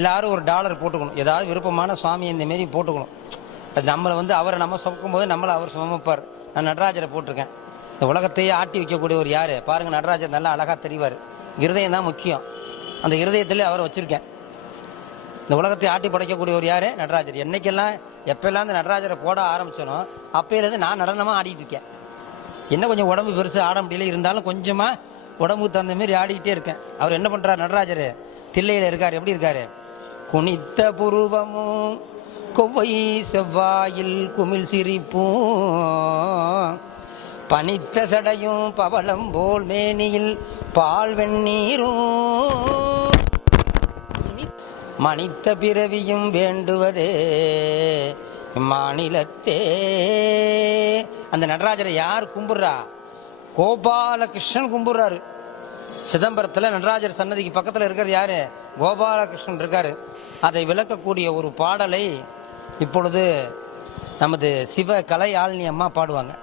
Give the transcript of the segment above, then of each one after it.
எல்லாரும் ஒரு டாலர் போட்டுக்கணும். ஏதாவது விருப்பமான சுவாமி இந்த மாரி போட்டுக்கணும். நம்மளை வந்து அவரை நம்ம சுமக்கும் போது நம்மளை அவர் சுமப்பார். நான் நடராஜரை போட்டிருக்கேன். இந்த உலகத்தையே ஆட்டி வைக்கக்கூடிய ஒரு யார் பாருங்க, நடராஜர் நல்லா அழகாக தெரிவார். இருதயம் தான் முக்கியம். அந்த இருதயத்திலே அவரை வச்சுருக்கேன். இந்த உலகத்தை ஆட்டி படைக்கக்கூடிய ஒரு யார்? நடராஜர். என்னைக்கெல்லாம் எப்பெல்லாம் இந்த நடராஜரை போட ஆரம்பிச்சனோ அப்போலேருந்து நான் நடனமாக ஆடிட்டு இருக்கேன். என்ன கொஞ்சம் உடம்பு பெருசு ஆட முடியல, இருந்தாலும் கொஞ்சமாக உடம்புக்கு தகுந்த மாரி ஆடிக்கிட்டே இருக்கேன். அவர் என்ன பண்ணுறார்? நடராஜர் தில்லையில் இருக்கார். எப்படி இருக்காரு? குனித்த புருவமும் கொவ்வை செவ்வாயில் குமிழ் சிரிப்பும் பனித்த சடையும் பவளம் போல் மேனியில் பால் வெந்நீரும் மனித்த பிறவியும் வேண்டுவதே மாநிலத்தே. அந்த நடராஜரை யார் கும்பிட்றா? கோபாலகிருஷ்ணன் கும்பிட்றாரு. சிதம்பரத்தில் நடராஜர் சன்னதிக்கு பக்கத்தில் இருக்கிறது யாரு? கோபாலகிருஷ்ணன் இருக்காரு. அதை விளக்கக்கூடிய ஒரு பாடலை இப்பொழுது நமது சிவ கலை ஆள்னி அம்மா பாடுவாங்க.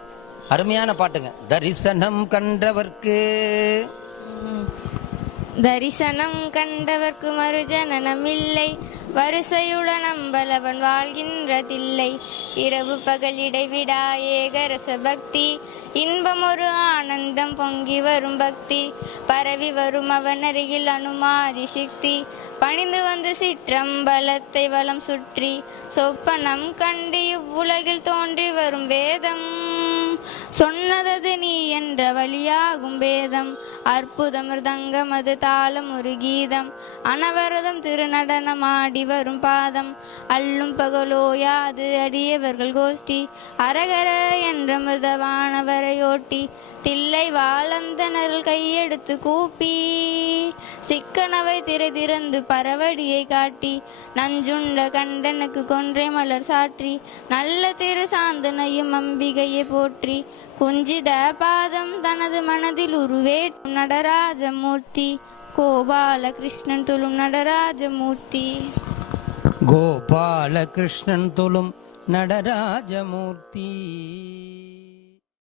அருமையான பாட்டுங்க. தரிசனம் கண்டவர்க்கு தரிசனம் கண்டவர்க்கு மறுஜனனம் இல்லை, வரிசையுடன் அம்பலவன் வாழ்கின்றதில்லை. இரவு பகல் இடைவிடா ஏகரச பக்தி, இன்பம் ஒரு ஆனந்தம் பொங்கி வரும் பக்தி. பரவி வரும் அவன் அருகில் அனுமாதி சிக்தி, பணிந்து வந்து சிற்றம்பலத்தை வலம் சுற்றி சொப்பனம் கண்டு இவ்வுலகில் தோன்றி வரும் வேதம். சொன்னதது நீ என்ற வழியாகும் வேதம், அற்புதம் மிருதங்கம் அது தாளம் ஒரு கீதம். அனவரதம் திருநடனம் ஆடி வரும் பாதம், அல்லும் பகலோயாது அடியவர்கள் கோஷ்டி. அரகர என்ற மிருதவானவரையோட்டி தில்லை வாழந்தனர்கள் கையெடுத்து கூப்பி சிக்கனவை திரை திறந்து பரவடியை காட்டி நஞ்சுண்ட கண்டனுக்கு கொன்றை மலர் சாற்றி நல்ல திரு சாந்தனையும் அம்பிகையை போற்றி குஞ்சித பாதம் தனது மனதில் உருவேற்றும் நடராஜமூர்த்தி. கோபாலகிருஷ்ணன் தொழும் நடராஜமூர்த்தி. கோபாலகிருஷ்ணன் தொழும் நடராஜமூர்த்தி.